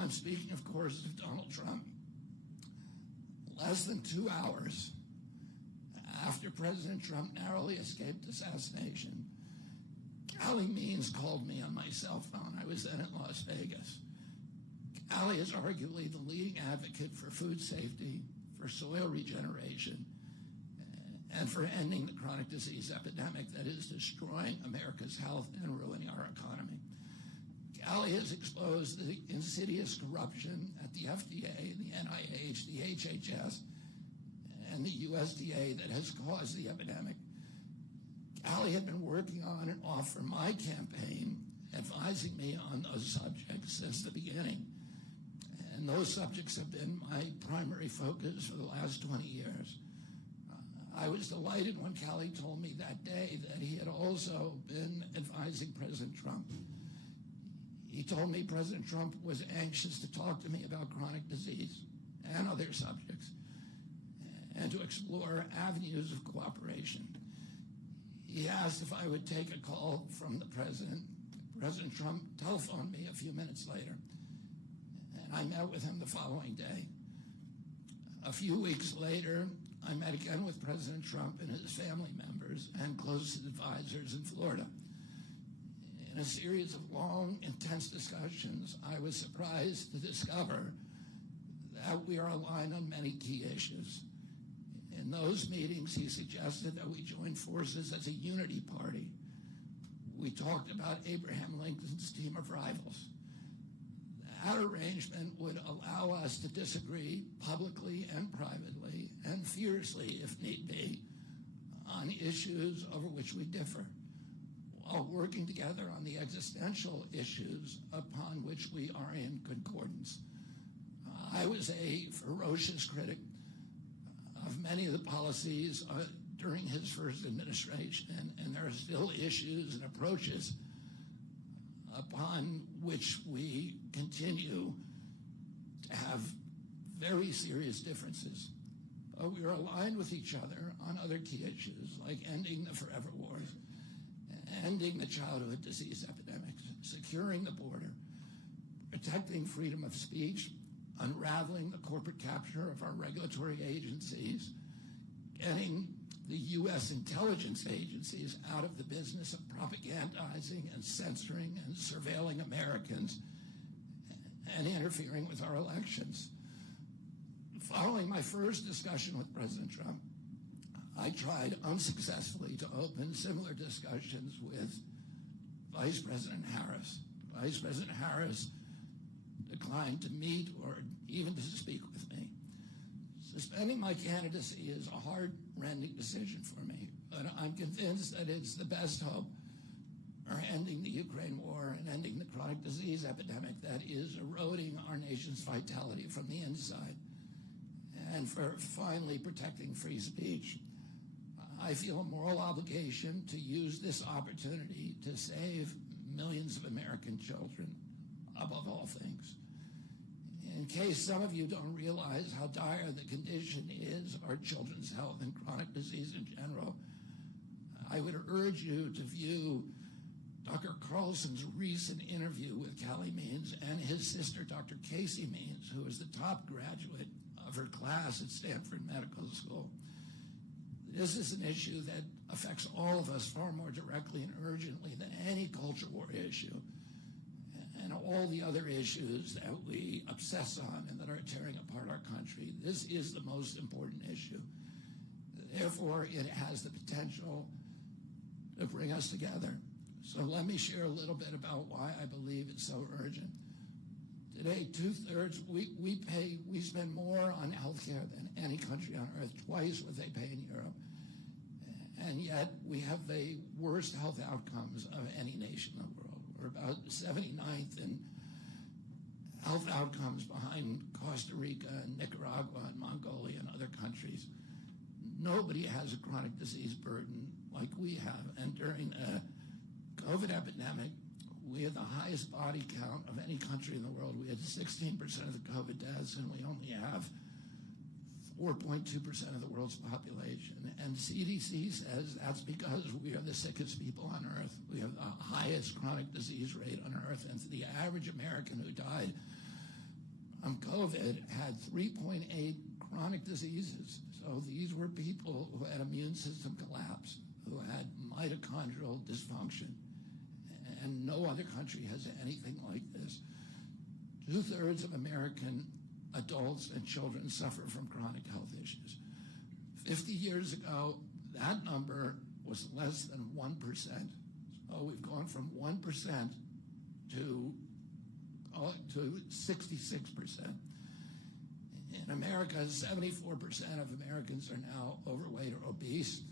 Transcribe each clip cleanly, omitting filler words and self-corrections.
I'm speaking, of course, of Donald Trump. Less than 2 hours after President Trump narrowly escaped assassination, Callie Means called me on my cell phone. I was then in Las Vegas. Callie is arguably the leading advocate for food safety, for soil regeneration, and for ending the chronic disease epidemic that is destroying America's health and ruining our economy. Callie has exposed the insidious corruption at the FDA, the NIH, the HHS, and the USDA that has caused the epidemic. Callie had been working on and off for my campaign, advising me on those subjects since the beginning. And those subjects have been my primary focus for the last 20 years. I was delighted when Callie told me that day that he had also been advising President Trump. He told me President Trump was anxious to talk to me about chronic disease and other subjects and to explore avenues of cooperation. He asked if I would take a call from the president. President Trump telephoned me a few minutes later, and I met with him the following day. A few weeks later, I met again with President Trump and his family members and closest advisors in Florida. In a series of long, intense discussions, I was surprised to discover that we are aligned on many key issues. In those meetings, he suggested that we join forces as a unity party. We talked about Abraham Lincoln's team of rivals. That arrangement would allow us to disagree publicly and privately and fiercely, if need be, on issues over which we differ, while working together on the existential issues upon which we are in concordance. I was a ferocious critic of many of the policies during his first administration, and there are still issues and approaches upon which we continue to have very serious differences. But we are aligned with each other on other key issues like ending the forever wars, ending the childhood disease epidemics, securing the border, protecting freedom of speech, unraveling the corporate capture of our regulatory agencies, getting the U.S. intelligence agencies out of the business of propagandizing and censoring and surveilling Americans and interfering with our elections. Following my first discussion with President Trump, I tried unsuccessfully to open similar discussions with Vice President Harris. Vice President Harris declined to meet or even to speak with me. Suspending my candidacy is a heart-rending decision for me, but I'm convinced that it's the best hope for ending the Ukraine war and ending the chronic disease epidemic that is eroding our nation's vitality from the inside, and for finally protecting free speech. I feel a moral obligation to use this opportunity to save millions of American children above all things. In case some of you don't realize how dire the condition is of our children's health and chronic disease in general, I would urge you to view Dr. Carlson's recent interview with Callie Means and his sister, Dr. Casey Means, who is the top graduate of her class at Stanford Medical School. This is an issue that affects all of us far more directly and urgently than any culture war issue and all the other issues that we obsess on and that are tearing apart our country. This is the most important issue. Therefore, it has the potential to bring us together. So let me share a little bit about why I believe it's so urgent. Today, two-thirds, we spend more on healthcare than any country on earth, twice what they pay in Europe. And yet we have the worst health outcomes of any nation in the world. We're about 79th in health outcomes behind Costa Rica and Nicaragua and Mongolia and other countries. Nobody has a chronic disease burden like we have. And during a COVID epidemic, we had the highest body count of any country in the world. We had 16% of the COVID deaths, and we only have 4.2% of the world's population. And CDC says that's because we are the sickest people on earth. We have the highest chronic disease rate on earth. And the average American who died from COVID had 3.8 chronic diseases. So these were people who had immune system collapse, who had mitochondrial dysfunction, and no other country has anything like this. 2/3 of American adults and children suffer from chronic health issues. 50 years ago, that number was less than 1%. So we've gone from 1% to 66%. In America, 74% of Americans are now overweight or obese,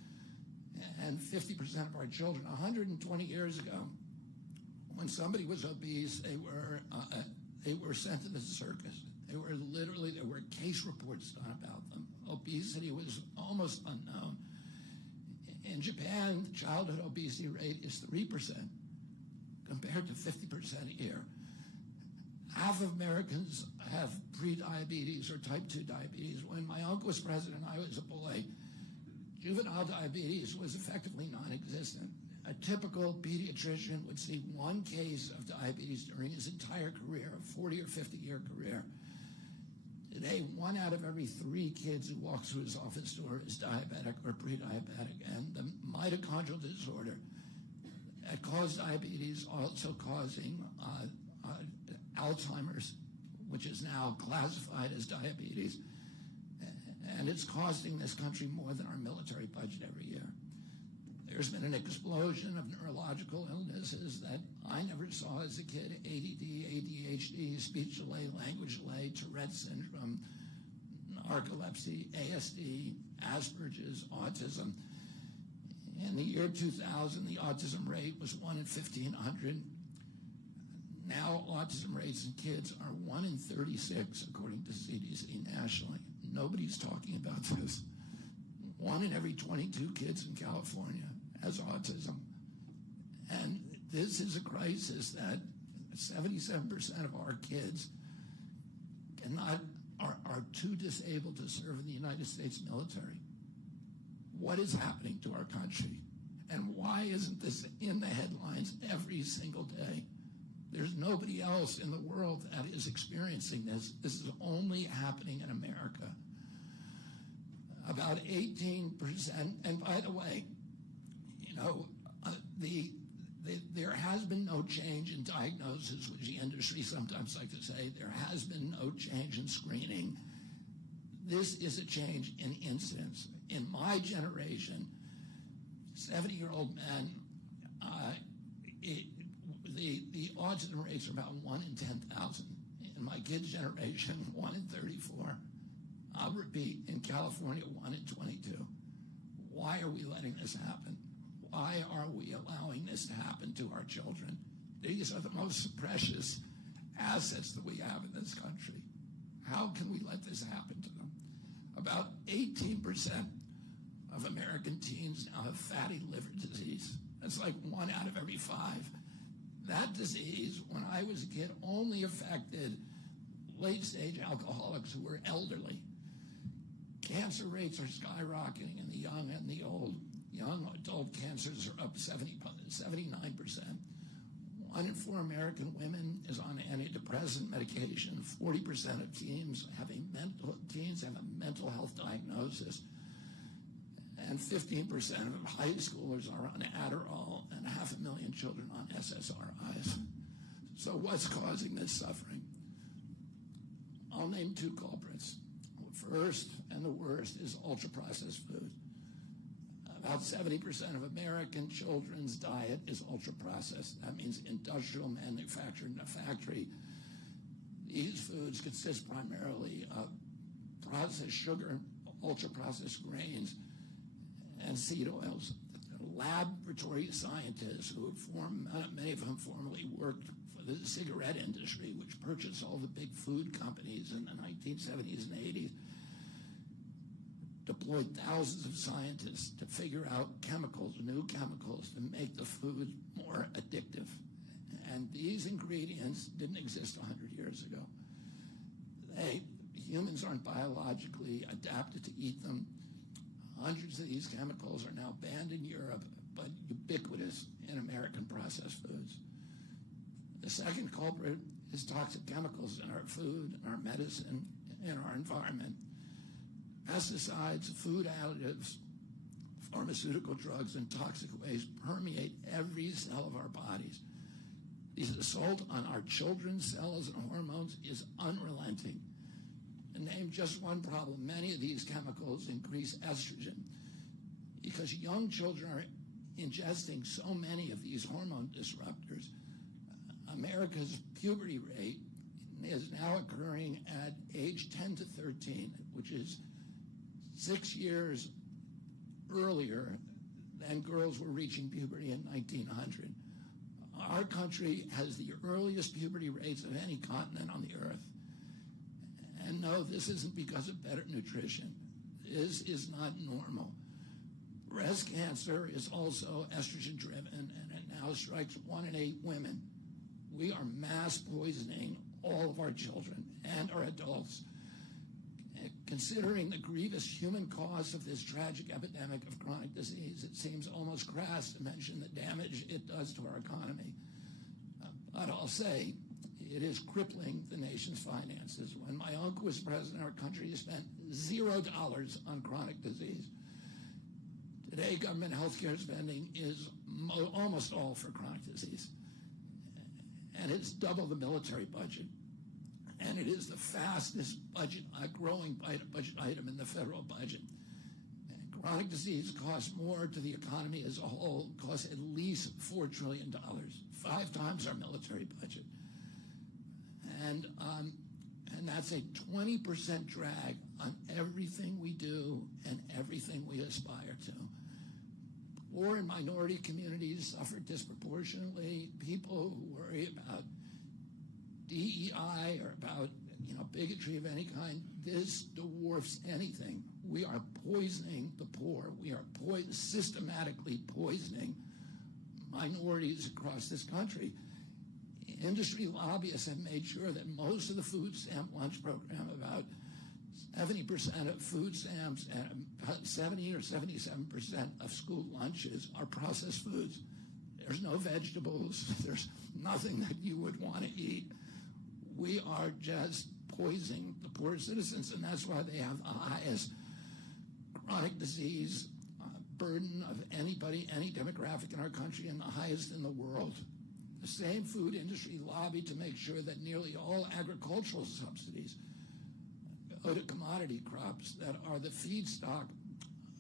and 50% of our children. 120 years ago, when somebody was obese, they were sent to the circus. There were case reports done about them. Obesity was almost unknown. In Japan, the childhood obesity rate is 3%, compared to 50% here. Half of Americans have pre-diabetes or type 2 diabetes. When my uncle was president and I was a boy, juvenile diabetes was effectively non-existent. A typical pediatrician would see one case of diabetes during his entire career, a 40 or 50-year career. Today, 1 out of every 3 kids who walks through his office door is diabetic or pre-diabetic, and the mitochondrial disorder that caused diabetes also causing Alzheimer's, which is now classified as diabetes, and it's costing this country more than our military budget every year. There's been an explosion of neurological illnesses that I never saw as a kid: ADD, ADHD, speech delay, language delay, Tourette's syndrome, narcolepsy, ASD, Asperger's, autism. In the year 2000, the autism rate was 1 in 1,500. Now autism rates in kids are 1 in 36, according to CDC nationally. Nobody's talking about this. 1 in every 22 kids in California has autism. And this is a crisis that 77% of our kids are too disabled to serve in the United States military. What is happening to our country? And why isn't this in the headlines every single day? There's nobody else in the world that is experiencing this. This is only happening in America. About 18%, and by the way, there has been no change in diagnosis, which the industry sometimes like to say. There has been no change in screening. This is a change in incidence. In my generation, 70-year-old men, the autism rates are about 1 in 10,000. In my kids' generation, 1 in 34. I'll repeat, in California, 1 in 22. Why are we letting this happen? Why are we allowing this to happen to our children? These are the most precious assets that we have in this country. How can we let this happen to them? About 18% of American teens now have fatty liver disease. That's like 1 out of every 5. That disease, when I was a kid, only affected late-stage alcoholics who were elderly. Cancer rates are skyrocketing in the young and the old. Young adult cancers are up 79%. 1 in 4 American women is on antidepressant medication. 40% of teens have a mental health diagnosis. And 15% of high schoolers are on Adderall, and 500,000 children on SSRIs. So what's causing this suffering? I'll name 2 culprits. First and the worst is ultra-processed food. About 70% of American children's diet is ultra-processed. That means industrial, manufactured in a factory. These foods consist primarily of processed sugar, ultra-processed grains, and seed oils. Laboratory scientists who many of whom formerly worked for the cigarette industry, which purchased all the big food companies in the 1970s and 80s, deployed thousands of scientists to figure out new chemicals to make the food more addictive. And these ingredients didn't exist 100 years ago. Humans aren't biologically adapted to eat them. Hundreds of these chemicals are now banned in Europe, but ubiquitous in American processed foods. The second culprit is toxic chemicals in our food, in our medicine, in our environment. Pesticides, food additives, pharmaceutical drugs, and toxic waste permeate every cell of our bodies. The assault on our children's cells and hormones is unrelenting. To name just one problem, many of these chemicals increase estrogen. Because young children are ingesting so many of these hormone disruptors, America's puberty rate is now occurring at age 10 to 13, which is 6 years earlier than girls were reaching puberty in 1900. Our country has the earliest puberty rates of any continent on the earth. And no, this isn't because of better nutrition. This is not normal. Breast cancer is also estrogen-driven, and it now strikes 1 in 8 women. We are mass poisoning all of our children and our adults. Considering the grievous human cost of this tragic epidemic of chronic disease, it seems almost crass to mention the damage it does to our economy. But I'll say, it is crippling the nation's finances. When my uncle was president, our country spent $0 on chronic disease. Today, government health care spending is almost all for chronic disease. And it's double the military budget. And it is the fastest growing budget item in the federal budget. And chronic disease costs more to the economy as a whole, costs at least $4 trillion, 5 times our military budget. And that's a 20% drag on everything we do and everything we aspire to. Poor and minority communities suffer disproportionately. People who worry about DEI or about bigotry of any kind, this dwarfs anything. We are poisoning the poor. We are systematically poisoning minorities across this country. Industry lobbyists have made sure that most of the food stamp lunch program, about 70% of food stamps and about 70 or 77% of school lunches are processed foods. There's no vegetables. There's nothing that you would want to eat. We are just poisoning the poor citizens, and that's why they have the highest chronic disease burden of anybody, any demographic in our country, and the highest in the world. The same food industry lobbied to make sure that nearly all agricultural subsidies go to commodity crops that are the feedstock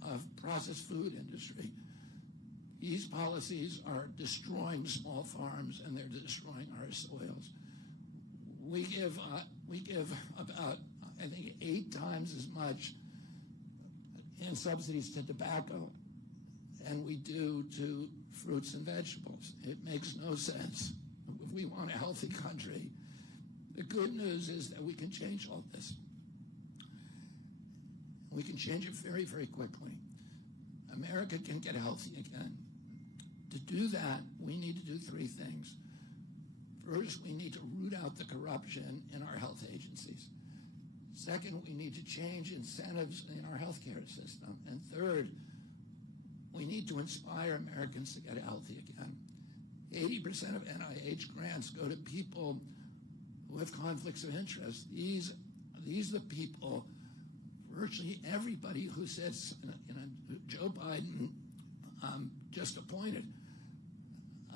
of processed food industry. These policies are destroying small farms, and they're destroying our soils. We give about, I think, 8 times as much in subsidies to tobacco than we do to fruits and vegetables. It makes no sense. If we want a healthy country, the good news is that we can change all this. We can change it very, very quickly. America can get healthy again. To do that, we need to do 3 things. First, we need to root out the corruption in our health agencies. Second, we need to change incentives in our healthcare system. And third, we need to inspire Americans to get healthy again. 80% of NIH grants go to people who have conflicts of interest. These are the people, virtually everybody who sits, Joe Biden just appointed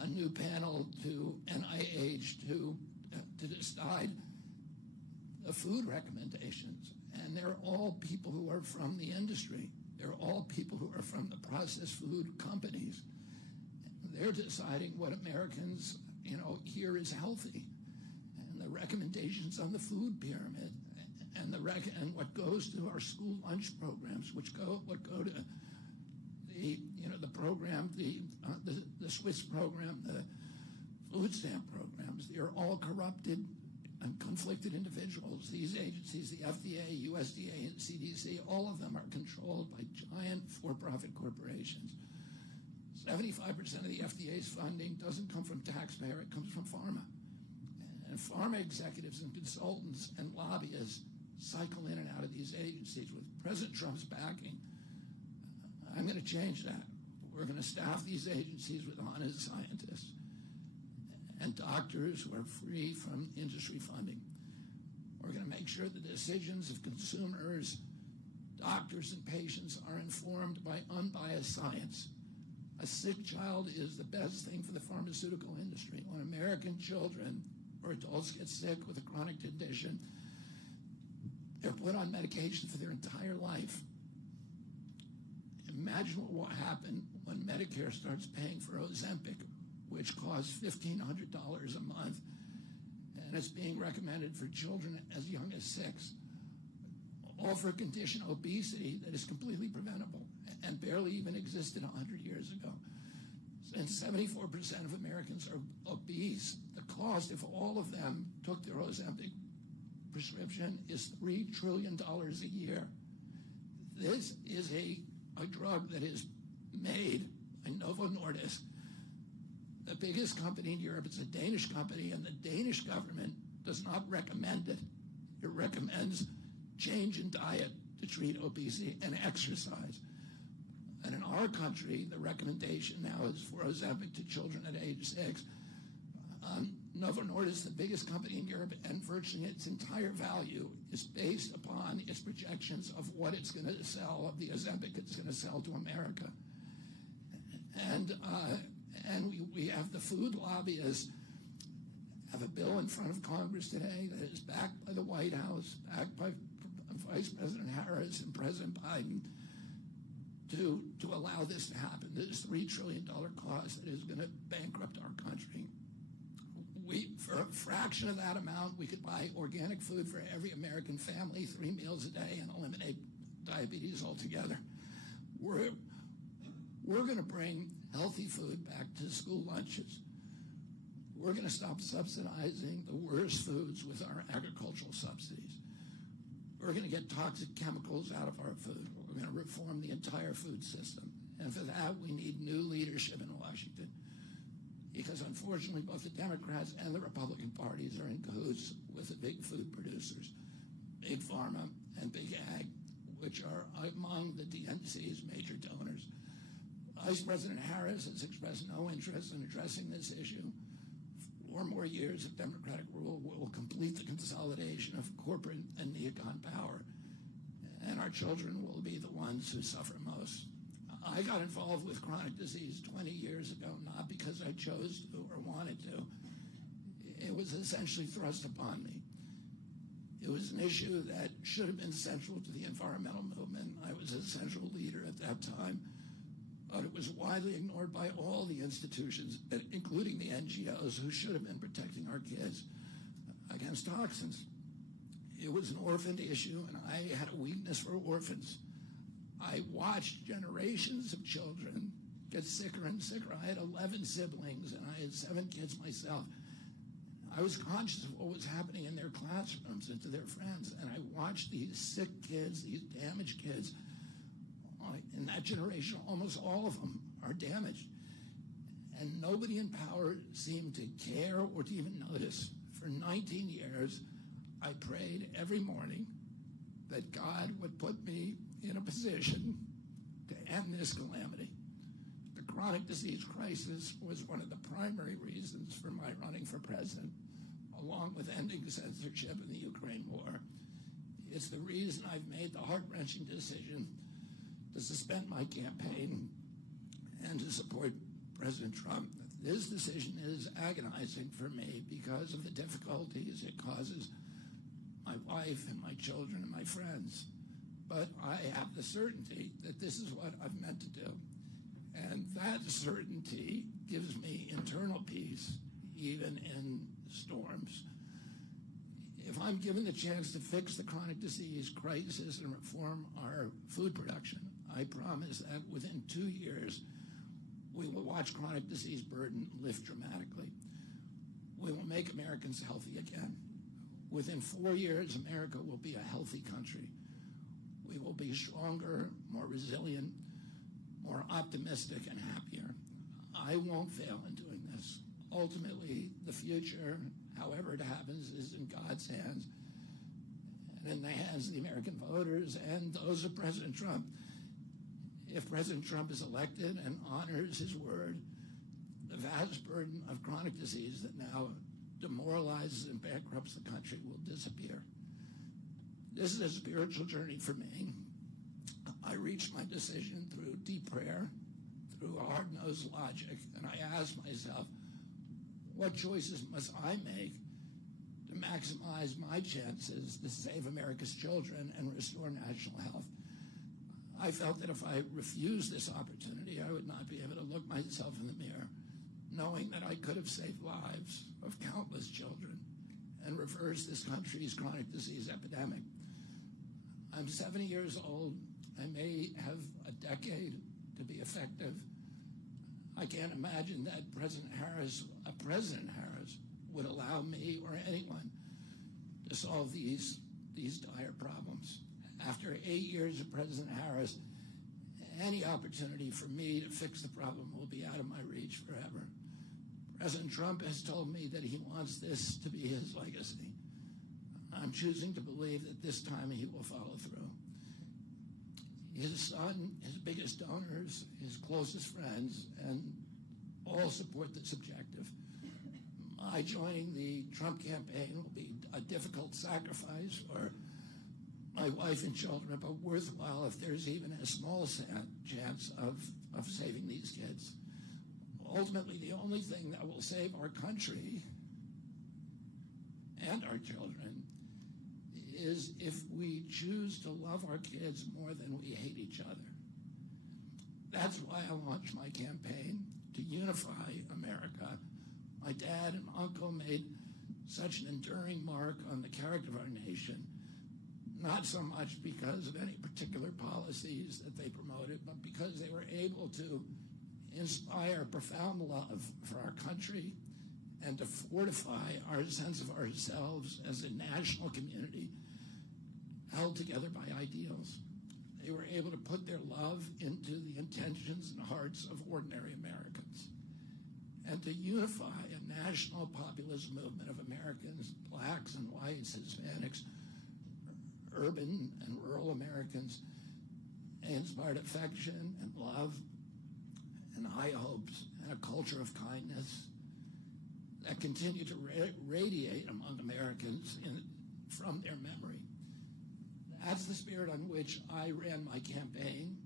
a new panel to NIH to decide the food recommendations. And they're all people who are from the industry. They're all people who are from the processed food companies. They're deciding what Americans, hear is healthy. And the recommendations on the food pyramid and what goes to our school lunch programs, what go to the program, the Swiss program, the food stamp programs. They're all corrupted and conflicted individuals. These agencies, the FDA, USDA, and CDC, all of them are controlled by giant for-profit corporations. 75% of the FDA's funding doesn't come from taxpayer, it comes from pharma. And pharma executives and consultants and lobbyists cycle in and out of these agencies. With President Trump's backing, I'm going to change that. We're going to staff these agencies with honest scientists. and doctors who are free from industry funding. We're going to make sure the decisions of consumers, doctors, and patients are informed by unbiased science. A sick child is the best thing for the pharmaceutical industry. When American children or adults get sick with a chronic condition, they're put on medication for their entire life. Imagine what will happen when Medicare starts paying for Ozempic, which costs $1,500 a month, and it's being recommended for children as young as 6, all for a condition, obesity, that is completely preventable and barely even existed 100 years ago. And 74% of Americans are obese. The cost, if all of them took their Ozempic prescription, is $3 trillion a year. This is a drug that is made by Novo Nordisk, the biggest company in Europe. It's a Danish company, and the Danish government does not recommend it. It recommends change in diet to treat obesity and exercise. And in our country, the recommendation now is for Ozempic to children at age 6. Novo Nordisk, the biggest company in Europe, and virtually its entire value is based upon its projections of what it's going to sell, of the Ozempic it's going to sell to America. And we have the food lobbyists have a bill in front of Congress today that is backed by the White House, backed by Vice President Harris and President Biden, to allow this to happen. This $3 trillion cost that is going to bankrupt our country. For a fraction of that amount, we could buy organic food for every American family, 3 meals a day, and eliminate diabetes altogether. We're going to bring healthy food back to school lunches. We're going to stop subsidizing the worst foods with our agricultural subsidies. We're going to get toxic chemicals out of our food. We're going to reform the entire food system. And for that, we need new leadership in Washington. Because unfortunately, both the Democrats and the Republican parties are in cahoots with the big food producers, Big Pharma and Big Ag, which are among the DNC's major donors. Vice President Harris has expressed no interest in addressing this issue. 4 more years of Democratic rule will complete the consolidation of corporate and neocon power, and our children will be the ones who suffer most. I got involved with chronic disease 20 years ago, not because I chose to or wanted to. It was essentially thrust upon me. It was an issue that should have been central to the environmental movement. I was a central leader at that time, but it was widely ignored by all the institutions, including the NGOs, who should have been protecting our kids against toxins. It was an orphaned issue, and I had a weakness for orphans. I watched generations of children get sicker and sicker. I had 11 siblings, and I had 7 kids myself. I was conscious of what was happening in their classrooms and to their friends, and I watched these sick kids, these damaged kids. In that generation, almost all of them are damaged. And nobody in power seemed to care or to even notice. For 19 years, I prayed every morning that God would put me in a position to end this calamity. The chronic disease crisis was one of the primary reasons for my running for president, along with ending censorship in the Ukraine war. It's the reason I've made the heart-wrenching decision to suspend my campaign and to support President Trump. This decision is agonizing for me because of the difficulties it causes my wife and my children and my friends. But I have the certainty that this is what I've meant to do. And that certainty gives me internal peace, even in storms. If I'm given the chance to fix the chronic disease crisis and reform our food production, I promise that within 2 years, we will watch chronic disease burden lift dramatically. We will make Americans healthy again. Within 4 years, America will be a healthy country. We will be stronger, more resilient, more optimistic, and happier. I won't fail in doing this. Ultimately, the future, however it happens, is in God's hands and in the hands of the American voters and those of President Trump. If President Trump is elected and honors his word, the vast burden of chronic disease that now demoralizes and bankrupts the country will disappear. This is a spiritual journey for me. I reached my decision through deep prayer, through hard-nosed logic, and I asked myself, what choices must I make to maximize my chances to save America's children and restore national health? I felt that if I refused this opportunity, I would not be able to look myself in the mirror, knowing that I could have saved lives of countless children and reversed this country's chronic disease epidemic. I'm 70 years old. I may have a decade to be effective. I can't imagine that President Harris would allow me or anyone to solve these dire problems. After 8 years of President Harris, any opportunity for me to fix the problem will be out of my reach forever. President Trump has told me that he wants this to be his legacy. I'm choosing to believe that this time he will follow through. His son, his biggest donors, his closest friends, and all support this objective. My joining the Trump campaign will be a difficult sacrifice for my wife and children, but worthwhile if there's even a small chance of saving these kids. Ultimately, the only thing that will save our country and our children is if we choose to love our kids more than we hate each other. That's why I launched my campaign to unify America. My dad and uncle made such an enduring mark on the character of our nation, not so much because of any particular policies that they promoted, but because they were able to inspire profound love for our country and to fortify our sense of ourselves as a national community held together by ideals. They were able to put their love into the intentions and hearts of ordinary Americans and to unify a national populist movement of Americans, blacks and whites, Hispanics, urban and rural Americans. They inspired affection and love and high hopes and a culture of kindness that continue to radiate among Americans from their memory. That's the spirit on which I ran my campaign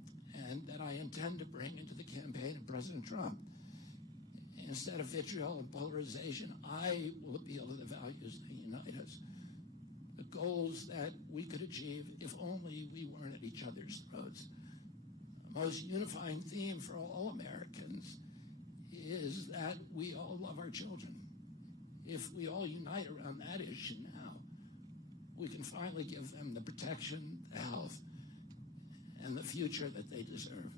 and that I intend to bring into the campaign of President Trump. Instead of vitriol and polarization, I will appeal to the values that unite us, the goals that we could achieve if only we weren't at each other's throats. The most unifying theme for all Americans is that we all love our children. If we all unite around that issue now, we can finally give them the protection, the health, and the future that they deserve.